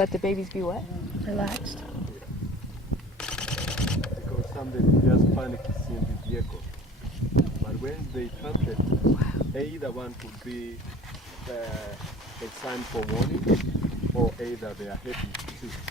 let the babies be what? Relaxed. Because some they just panic seeing the vehicle. But when they trumpet, either one could be a sign for warning, or either they are happy to see.